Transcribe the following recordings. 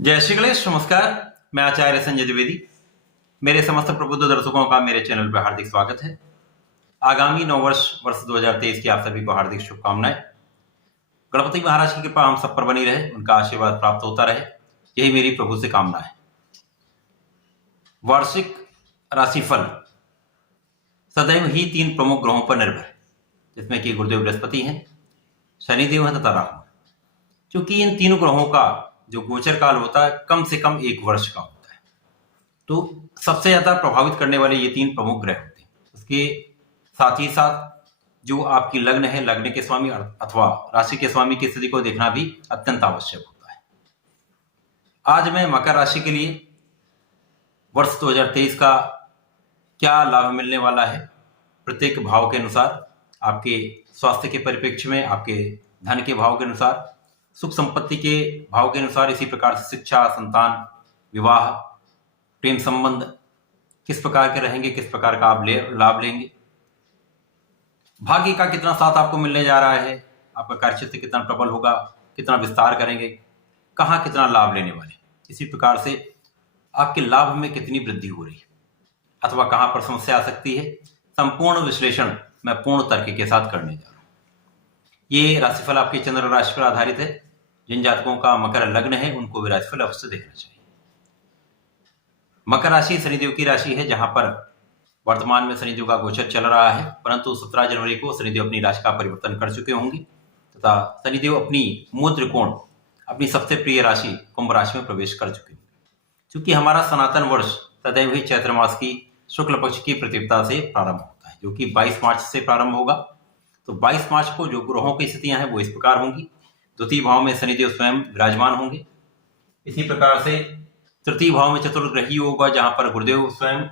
जय श्री गणेश। नमस्कार, मैं आचार्य संजय द्विवेदी। मेरे समस्त प्रबुद्ध दर्शकों का मेरे चैनल पर हार्दिक स्वागत है। आगामी नववर्ष वर्ष 2023 की आप सभी को हार्दिक शुभकामनाएं। गणपति महाराज की कृपा हम सब पर बनी रहे, उनका आशीर्वाद प्राप्त होता रहे, यही मेरी प्रभु से कामना है। वार्षिक राशिफल सदैव ही 3 प्रमुख ग्रहों पर निर्भर है, जिसमें कि गुरुदेव बृहस्पति हैं, शनिदेव हैं तथा राहु। क्योंकि इन तीनों ग्रहों का जो गोचर काल होता है कम से कम 1 वर्ष का होता है, तो सबसे ज्यादा प्रभावित करने वाले ये 3 प्रमुख ग्रह होते हैं। उसके साथ ही साथ जो आपकी लग्न है, लग्न के स्वामी अथवा राशि के स्वामी की स्थिति को देखना भी अत्यंत आवश्यक होता है। आज मैं मकर राशि के लिए वर्ष 2023 का क्या लाभ मिलने वाला है, प्रत्येक भाव के अनुसार, आपके स्वास्थ्य के परिप्रेक्ष्य में, आपके धन के भाव के अनुसार, सुख संपत्ति के भाव के अनुसार, इसी प्रकार से शिक्षा, संतान, विवाह, प्रेम संबंध किस प्रकार के रहेंगे, किस प्रकार का आप लाभ लेंगे, भाग्य का कितना साथ आपको मिलने जा रहा है, आपका कार्यक्षेत्र कितना प्रबल होगा, कितना विस्तार करेंगे, कहाँ कितना लाभ लेने वाले, इसी प्रकार से आपके लाभ में कितनी वृद्धि हो रही है अथवा कहाँ पर समस्या आ सकती है, संपूर्ण विश्लेषण मैं पूर्ण तर्क के साथ करने जा रहा हूँ। ये राशिफल आपकी चंद्र राशि पर आधारित है। जिन जातकों का मकर लग्न है उनको भी राशिफल अवश्य देखना चाहिए। मकर राशि शनिदेव की राशि है, जहां पर वर्तमान में शनिदेव का गोचर चल रहा है, परंतु 17 जनवरी को शनिदेव अपनी राशि का परिवर्तन कर चुके होंगे तथा शनिदेव अपनी मूल त्रिकोण, अपनी सबसे प्रिय राशि कुंभ राशि में प्रवेश कर चुके होंगे। क्योंकि हमारा सनातन वर्ष सदैव ही चैत्र मास की शुक्ल पक्ष की प्रतिपदा से प्रारंभ होता है, जो कि 22 मार्च से प्रारंभ होगा। तो 22 मार्च को जो ग्रहों की स्थितियां हैं वो इस प्रकार होंगी। द्वितीय भाव में शनिदेव स्वयं विराजमान होंगे। इसी प्रकार से तृतीय भाव में चतुर्ग्रही होगा, जहां पर गुरुदेव स्वयं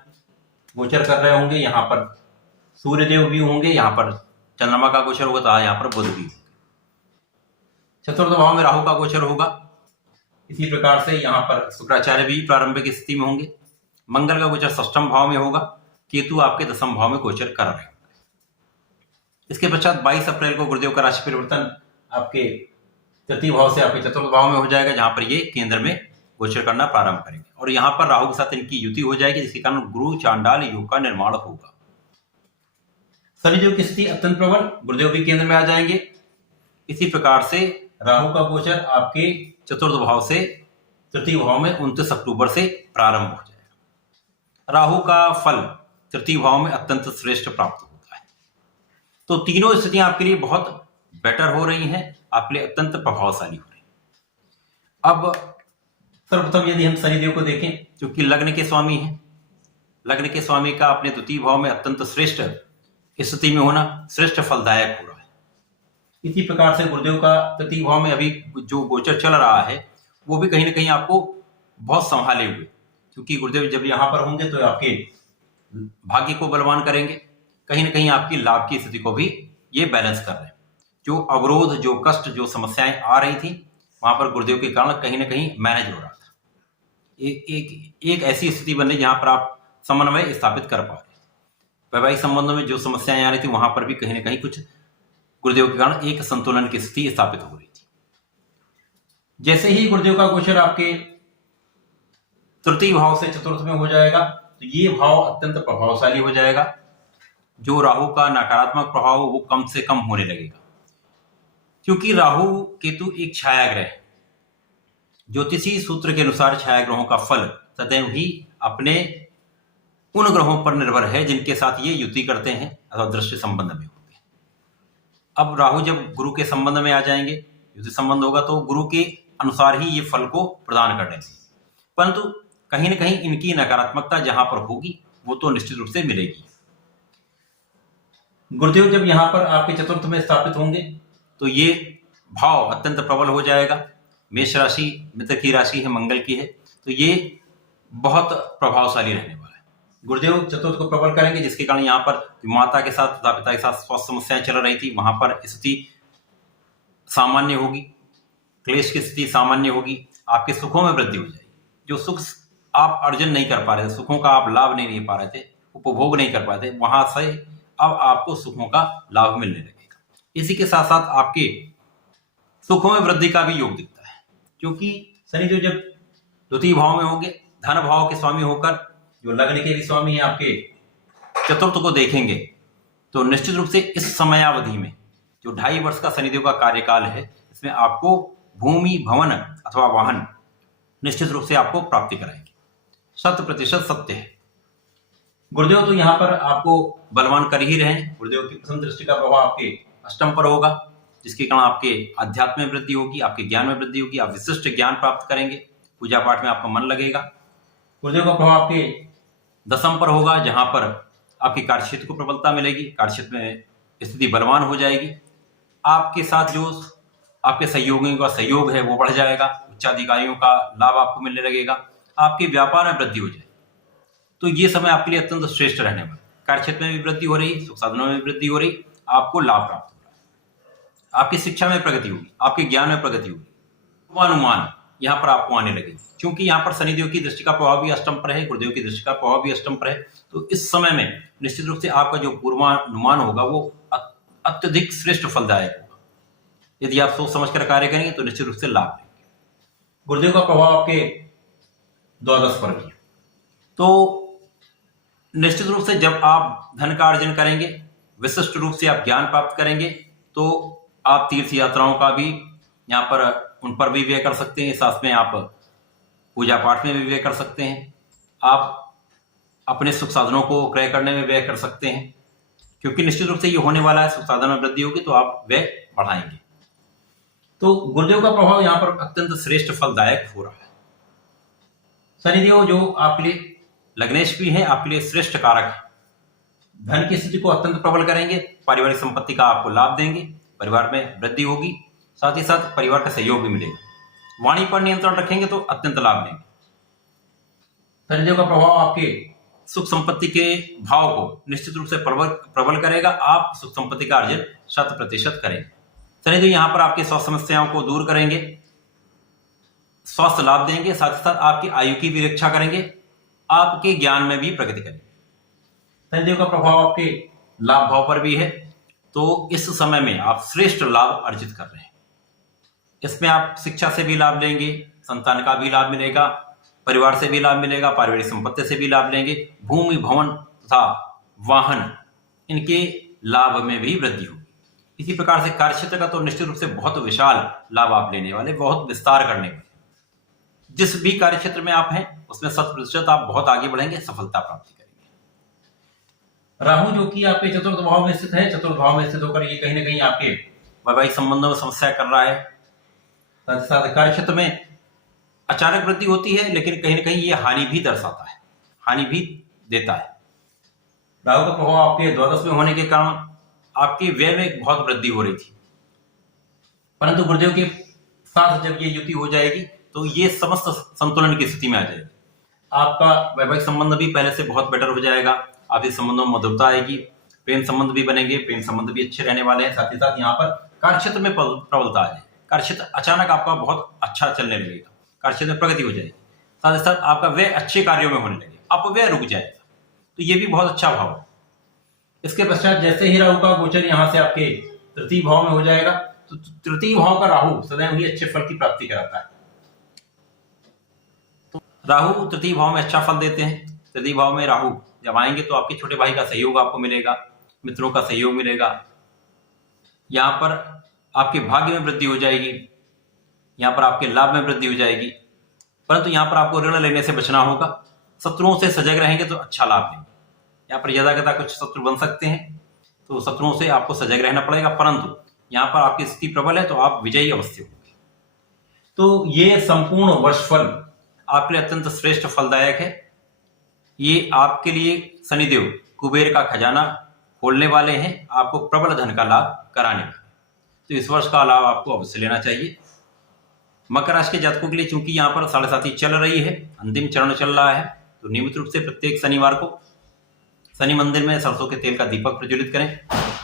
गोचर कर रहे होंगे। यहाँ पर सूर्यदेव भी होंगे, यहाँ पर चंद्रमा का गोचर होगा तथा यहाँ पर बुध भी होंगे। चतुर्थ भाव में राहु का गोचर होगा। इसी प्रकार से यहाँ पर शुक्राचार्य भी प्रारंभिक स्थिति में होंगे। मंगल का गोचर 6ठ भाव में होगा। केतु आपके 10th भाव में गोचर कर रहे होंगे। इसके पश्चात 22 अप्रैल को गुरुदेव का राशि परिवर्तन आपके तृतीय भाव से आपके चतुर्थ भाव में हो जाएगा, जहां पर ये केंद्र में गोचर करना प्रारंभ करेंगे और यहाँ पर राहु के साथ इनकी युति हो जाएगी, जिसके कारण गुरु चांडाल योग का निर्माण होगा। शनिदेव की स्थिति अत्यंत प्रबल, गुरुदेव भी केंद्र में आ जाएंगे। इसी प्रकार से राहु का गोचर आपके चतुर्थ भाव से तृतीय भाव में 29 अक्टूबर से प्रारंभ हो जाएगा। राहु का फल तृतीय भाव में अत्यंत श्रेष्ठ प्राप्त होता है। तो तीनों स्थितियां आपके लिए बहुत बेटर हो रही हैं, आपके लिए अत्यंत प्रभावशाली हो रही है। अब सर्वप्रथम यदि हम शनिदेव को देखें, क्योंकि लग्न के स्वामी हैं, लग्न के स्वामी का अपने द्वितीय भाव में अत्यंत श्रेष्ठ स्थिति में होना श्रेष्ठ फलदायक हो रहा है। इसी प्रकार से गुरुदेव का तृतीय भाव में अभी जो गोचर चल रहा है वो भी कहीं ना कहीं आपको बहुत संभाले हुए, क्योंकि गुरुदेव जब यहाँ पर होंगे तो आपके भाग्य को बलवान करेंगे, कहीं ना कहीं आपकी लाभ की स्थिति को भी ये बैलेंस कर रहे हैं। जो अवरोध, जो कष्ट, जो समस्याएं आ रही थी वहां पर गुरुदेव के कारण कहीं ना कहीं मैनेज हो रहा था। एक ऐसी स्थिति बन रही जहां पर आप समन्वय स्थापित कर पा रहे। वैवाहिक संबंधों में जो समस्याएं आ रही थी वहां पर भी कहीं ना कहीं कुछ गुरुदेव के कारण एक संतुलन की स्थिति स्थापित हो रही थी। जैसे ही गुरुदेव का गोचर आपके तृतीय भाव से चतुर्थ में हो जाएगा तो ये भाव अत्यंत प्रभावशाली हो जाएगा। जो राहु का नकारात्मक प्रभाव वो कम से कम होने लगेगा, क्योंकि राहु केतु एक छाया ग्रह है। ज्योतिषी सूत्र के अनुसार छाया ग्रहों का फल सदैव ही अपने उन ग्रहों पर निर्भर है जिनके साथ ये युति करते हैं अथवा दृश्य संबंध में होते हैं। अब राहु जब गुरु के संबंध में आ जाएंगे, युति संबंध होगा, तो गुरु के अनुसार ही ये फल को प्रदान कर देंगे। परंतु कहीं ना कहीं इनकी नकारात्मकता जहां पर होगी वो तो निश्चित रूप से मिलेगी। गुरुदेव जब यहाँ पर आपके चतुर्थ में स्थापित होंगे तो ये भाव अत्यंत प्रबल हो जाएगा। मेष राशि मित्र की राशि है, मंगल की है, तो ये बहुत प्रभावशाली रहने वाला है। गुरुदेव चतुर्थ को प्रबल करेंगे, जिसके कारण यहाँ पर माता के साथ तथा पिता के साथ स्वास्थ्य समस्याएं चल रही थी वहां पर स्थिति सामान्य होगी, क्लेश की स्थिति सामान्य होगी। आपके सुखों में वृद्धि हो जाएगी। जो सुख आप अर्जन नहीं कर पा रहे थे, सुखों का आप लाभ नहीं ले पा रहे थे, उपभोग नहीं कर पाए थे, वहां से अब आपको सुखों का लाभ मिलने लगेगा। इसी के साथ साथ आपके सुखों में वृद्धि का भी योग दिखता है, क्योंकि शनि जो जब द्वितीय भाव में होंगे, धन भाव के स्वामी होकर जो लग्न के भी स्वामी हैं आपके चतुर्थ को देखेंगे, तो निश्चित रूप से इस समयावधि में जो 2.5 वर्ष का शनिदेव का कार्यकाल है, इसमें आपको भूमि, भवन अथवा वाहन निश्चित रूप से आपको प्राप्ति कराएंगे। 100% सत्य है। गुरुदेव तो यहाँ पर आपको बलवान कर ही रहे हैं। गुरुदेव की प्रथम दृष्टि का प्रभाव आपके अष्टम पर होगा, जिसके कारण आपके अध्यात्म में वृद्धि होगी, आपके ज्ञान में वृद्धि होगी, आप विशिष्ट ज्ञान प्राप्त करेंगे, पूजा पाठ में आपका मन लगेगा। गुरुदेव का प्रभाव आपके दसम पर होगा, जहां पर आपकी कार्यक्षेत्र को प्रबलता मिलेगी, कार्यक्षेत्र में स्थिति बलवान हो जाएगी। आपके साथ जो आपके सहयोगियों का सहयोग है वो बढ़ जाएगा, उच्चाधिकारियों का लाभ आपको मिलने लगेगा, आपके व्यापार में वृद्धि हो जाएगी। तो ये समय आपके लिए अत्यंत श्रेष्ठ रहने वाला। कार्यक्षेत्र में भी वृद्धि हो रही, सुख साधनों में भी वृद्धि हो रही, आपको लाभ प्राप्त हो रहा है, आपकी शिक्षा में प्रगति होगी, आपके ज्ञान में प्रगति होगी, पूर्वानुमान यहाँ पर आपको आने लगेगी। क्योंकि यहाँ पर शनिदेव की दृष्टि का प्रभाव भी अष्टम पर है, गुरुदेव की दृष्टि का प्रभाव भी अष्टम पर है, तो इस समय में निश्चित रूप से आपका जो पूर्वानुमान होगा वो अत्यधिक श्रेष्ठ फलदायक होगा। यदि आप सोच समझ कर कार्य करेंगे तो निश्चित रूप से लाभ लेंगे। गुरुदेव का प्रभाव आपके द्वादश पर भी, तो निश्चित रूप से जब आप धन का अर्जन करेंगे, विशिष्ट रूप से आप ज्ञान प्राप्त करेंगे, तो आप तीर्थ यात्राओं का भी यहाँ पर उन पर भी व्यय कर सकते हैं, साथ में आप पूजा पाठ में भी व्यय कर सकते हैं, आप अपने सुख साधनों को क्रय करने में व्यय कर सकते हैं, क्योंकि निश्चित रूप से ये होने वाला है, सुख साधन में वृद्धि होगी तो आप व्यय बढ़ाएंगे। तो गुरुदेव का प्रभाव यहाँ पर अत्यंत श्रेष्ठ फलदायक हो रहा है। शनिदेव जो आपके लिए लग्नेश भी है, आपके लिए श्रेष्ठ कारक है। धन की स्थिति को अत्यंत प्रबल करेंगे, पारिवारिक संपत्ति का आपको लाभ देंगे, परिवार में वृद्धि होगी, साथ ही साथ परिवार का सहयोग भी मिलेगा। वाणी पर नियंत्रण रखेंगे तो अत्यंत लाभ देंगे। शनिदेव का प्रभाव आपके सुख संपत्ति के भाव को निश्चित रूप से प्रबल करेगा, आप सुख संपत्ति का अर्जन 100% करेंगे। शनिदेव यहाँ पर आपकी स्वास्थ्य समस्याओं को दूर करेंगे, स्वास्थ्य लाभ देंगे, साथ ही साथ आपकी आयु की भी रक्षा करेंगे, आपके ज्ञान में भी प्रगति करेंगे। शनिदेव का प्रभाव आपके लाभ भाव पर भी है, तो इस समय में आप श्रेष्ठ लाभ अर्जित कर रहे हैं। इसमें आप शिक्षा से भी लाभ लेंगे, संतान का भी लाभ मिलेगा, परिवार से भी लाभ मिलेगा, पारिवारिक संपत्ति से भी लाभ लेंगे, भूमि, भवन तथा वाहन इनके लाभ में भी वृद्धि होगी। इसी प्रकार से कार्यक्षेत्र का तो निश्चित रूप से बहुत विशाल लाभ आप लेने वाले, बहुत विस्तार करने वाले। जिस भी कार्यक्षेत्र में आप हैं उसमें 100% आप बहुत आगे बढ़ेंगे, सफलता प्राप्ति करेंगे। राहु जो कि आपके चतुर्थ भाव में स्थित है, चतुर्थ भाव में स्थित होकर ये कहीं ना कहीं आपके वैवाहिक संबंधों में समस्या कर रहा है। साथ ही साथ कार्यक्षेत्र में अचानक वृद्धि होती है, लेकिन कहीं ना कहीं ये हानि भी दर्शाता है, हानि भी देता है। राहु का प्रभाव आपके द्वादश में होने के कारण आपके व्यय में बहुत वृद्धि हो रही थी, परंतु गुरुदेव के साथ जब ये युति हो जाएगी तो ये समस्त संतुलन की स्थिति में आ जाएगी। आपका वैवाहिक संबंध भी पहले से बहुत बेटर हो जाएगा, आपके संबंधों में मधुरता आएगी, प्रेम संबंध भी बनेंगे, प्रेम संबंध भी अच्छे रहने वाले हैं। साथ ही साथ यहाँ पर कार्यक्षेत्र में प्रबलता आ जाएगी, कार्यक्षेत्र अचानक आपका बहुत अच्छा चलने लगेगा, कार्यक्षेत्र में प्रगति हो जाएगी। साथ ही साथ आपका व्यय अच्छे कार्यों में होने लगेगा, अपव्यय रुक जाएगा, तो ये भी बहुत अच्छा भाव है। इसके पश्चात जैसे ही राहु का गोचर यहाँ से आपके तृतीय भाव में हो जाएगा, तो तृतीय भाव का राहु सदैव ही अच्छे फल की प्राप्ति कराता है। तो राहु तृतीय भाव में अच्छा फल देते हैं। तृतीय भाव में राहु जब आएंगे तो आपके छोटे भाई का सहयोग आपको मिलेगा, मित्रों का सहयोग मिलेगा, यहाँ पर आपके भाग्य में वृद्धि हो जाएगी, यहाँ पर आपके लाभ में वृद्धि हो जाएगी। परंतु यहाँ पर आपको ऋण लेने से बचना होगा, शत्रुओं से सजग रहेंगे तो अच्छा लाभ लेंगे। यहाँ पर यदाकदा कुछ शत्रु बन सकते हैं, तो शत्रुओं से आपको सजग रहना पड़ेगा, परंतु यहाँ पर आपकी स्थिति प्रबल है तो आप विजयी अवश्य होंगे। तो ये संपूर्ण वर्षफल आपके लिए अत्यंत श्रेष्ठ फलदायक है। ये आपके लिए शनिदेव कुबेर का खजाना खोलने वाले हैं, आपको प्रबल धन का लाभ कराने वाले। तो इस वर्ष का लाभ आपको अवश्य लेना चाहिए। मकर राशि के जातकों के लिए चूंकि यहाँ पर 7.5 चल रही है, अंतिम चरण चल रहा है, तो नियमित रूप से प्रत्येक शनिवार को शनि मंदिर में सरसों के तेल का दीपक प्रज्वलित करें।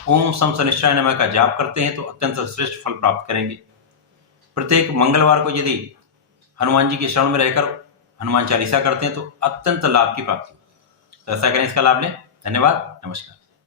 ओम शम शनिश्चराय नमः का जाप करते हैं तो अत्यंत श्रेष्ठ फल प्राप्त करेंगे। प्रत्येक मंगलवार को यदि हनुमान जी के शरण में रहकर हनुमान चालीसा करते हैं तो अत्यंत लाभ की प्राप्ति होगी। तो ऐसा करें, इसका लाभ लें। धन्यवाद, नमस्कार।